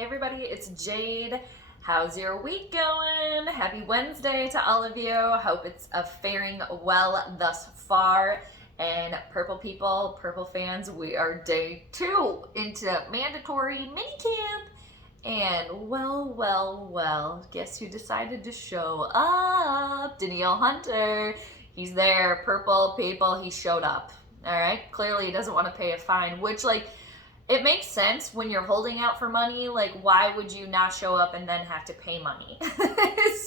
Hey everybody, it's Jade. How's your week going? Happy Wednesday to all of you. Hope it's faring well thus far. And Purple people, Purple fans, we are day 2 into mandatory minicamp. And well, guess who decided to show up? Danielle Hunter. He's there. Purple people, he showed up. All right. Clearly, he doesn't want to pay a fine, which, it makes sense when you're holding out for money. Why would you not show up and then have to pay money?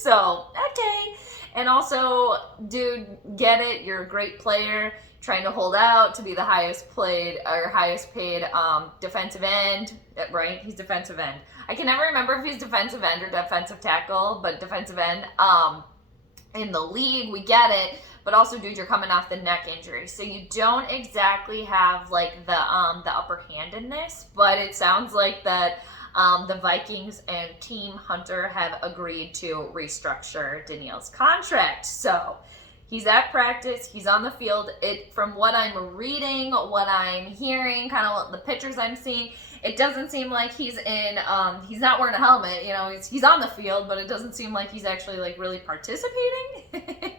So, okay. And also, dude, get it. You're a great player. Trying to hold out to be the highest paid defensive end, right? He's defensive end. I can never remember if he's defensive end or defensive tackle, but defensive end. In the league, we get it. But also, dude, you're coming off the neck injury, so you don't exactly have the upper hand in this. But it sounds like that the Vikings and Team Hunter have agreed to restructure Danielle's contract. So he's at practice, he's on the field. From what I'm reading, what I'm hearing, kind of the pictures I'm seeing, it doesn't seem like he's he's not wearing a helmet. He's on the field, but it doesn't seem like he's actually really participating.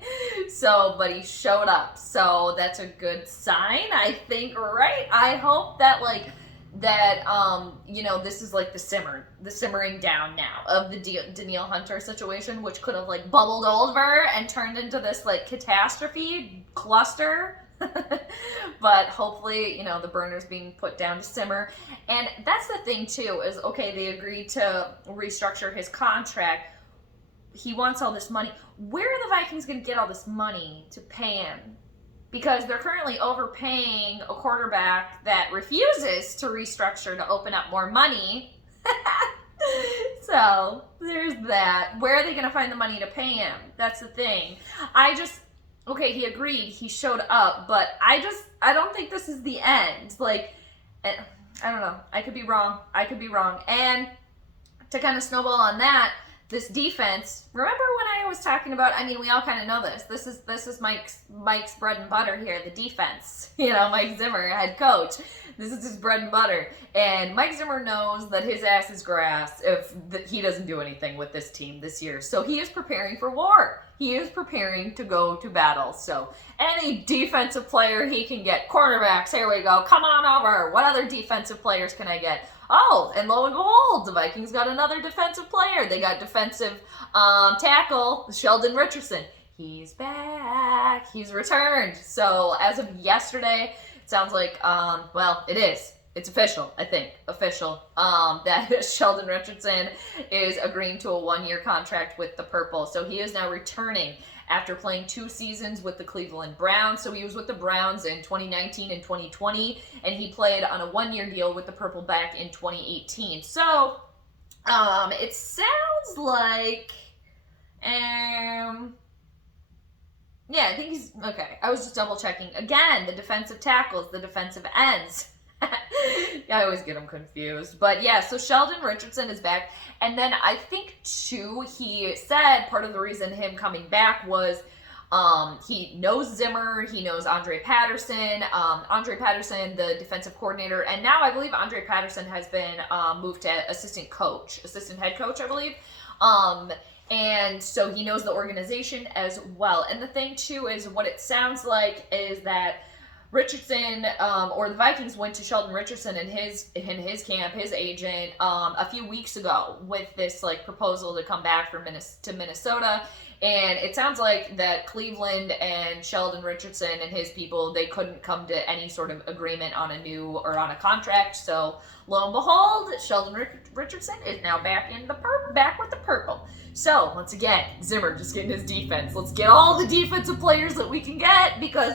So, but he showed up, so that's a good sign, I think, right? I hope that this is the simmering down now of the Danielle Hunter situation, which could have bubbled over and turned into this catastrophe cluster. But hopefully, the burner's being put down to simmer. And that's the thing too, is okay, they agreed to restructure his contract. He wants all this money. Where are the Vikings going to get all this money to pay him? Because they're currently overpaying a quarterback that refuses to restructure to open up more money. So there's that. Where are they going to find the money to pay him? That's the thing. Okay, he agreed, he showed up, but I don't think this is the end. I don't know. I could be wrong. And to kind of snowball on that, this defense, remember when I was talking about, we all kind of know this. This is Mike's bread and butter here, the defense. Mike Zimmer, head coach. This is his bread and butter. And Mike Zimmer knows that his ass is grass if he doesn't do anything with this team this year. So he is preparing for war. He is preparing to go to battle. So any defensive player he can get, cornerbacks, here we go, come on over. What other defensive players can I get? Oh, and lo and behold, the Vikings got another defensive player. They got defensive tackle, Sheldon Richardson. He's back. He's returned. So as of yesterday, it sounds like, it is. It's official, I think. That Sheldon Richardson is agreeing to a 1-year contract with the Purple. So he is now returning after playing 2 seasons with the Cleveland Browns. So he was with the Browns in 2019 and 2020, and he played on a 1-year deal with the Purple back in 2018. So it sounds like, yeah, I think he's, okay, I was just double checking. Again, the defensive tackles, the defensive ends. I always get them confused. But yeah, so Sheldon Richardson is back. And then I think, too, he said part of the reason him coming back was he knows Zimmer, he knows Andre Patterson, the defensive coordinator. And now I believe Andre Patterson has been moved to assistant head coach, I believe. And so he knows the organization as well. And the thing, too, is what it sounds like is that Richardson, or the Vikings went to Sheldon Richardson and his camp, his agent, a few weeks ago with this proposal to come back to Minnesota. And it sounds like that Cleveland and Sheldon Richardson and his people, they couldn't come to any sort of agreement on a contract. So lo and behold, Sheldon Richardson is now back with the Purple. So once again, Zimmer just getting his defense. Let's get all the defensive players that we can get, because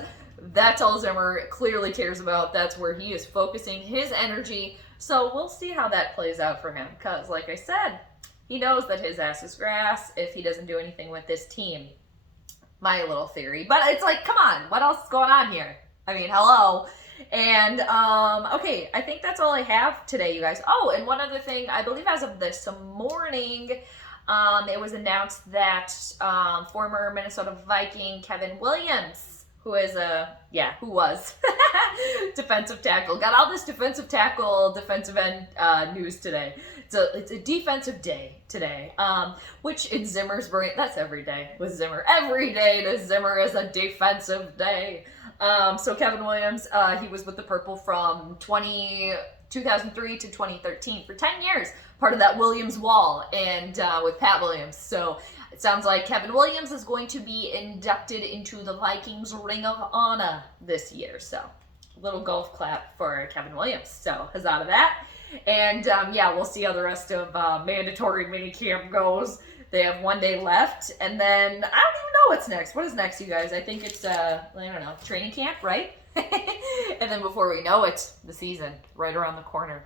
that's all Zimmer clearly cares about. That's where he is focusing his energy. So we'll see how that plays out for him. Because, like I said, he knows that his ass is grass if he doesn't do anything with this team. My little theory. But it's come on, what else is going on here? Hello. And, okay, I think that's all I have today, you guys. Oh, and one other thing, I believe as of this morning, it was announced that former Minnesota Viking Kevin Williams who is who was defensive tackle. Got all this defensive tackle, defensive end news today. It's a defensive day today, which in Zimmer's brain, that's every day with Zimmer. Every day to Zimmer is a defensive day. So Kevin Williams, he was with the Purple from 2003 to 2013 for 10 years, part of that Williams wall, and with Pat Williams. So it sounds like Kevin Williams is going to be inducted into the Vikings Ring of Honor this year. So a little golf clap for Kevin Williams. So huzzah to that. And we'll see how the rest of mandatory minicamp goes. They have 1 day left, and then I don't even know what's next. What is next, you guys? I think it's training camp, right? And then before we know it, the season right around the corner.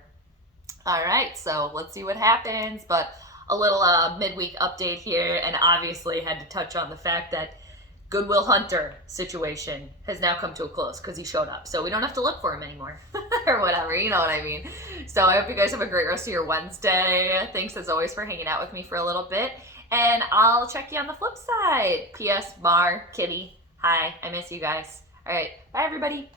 All right, so let's see what happens. But a little midweek update here, and obviously had to touch on the fact that Goodwill Hunter situation has now come to a close because he showed up. So we don't have to look for him anymore or whatever, you know what I mean? So I hope you guys have a great rest of your Wednesday. Thanks as always for hanging out with me for a little bit. And I'll check you on the flip side. P.S. Bar, Kitty, hi, I miss you guys. All right, bye everybody.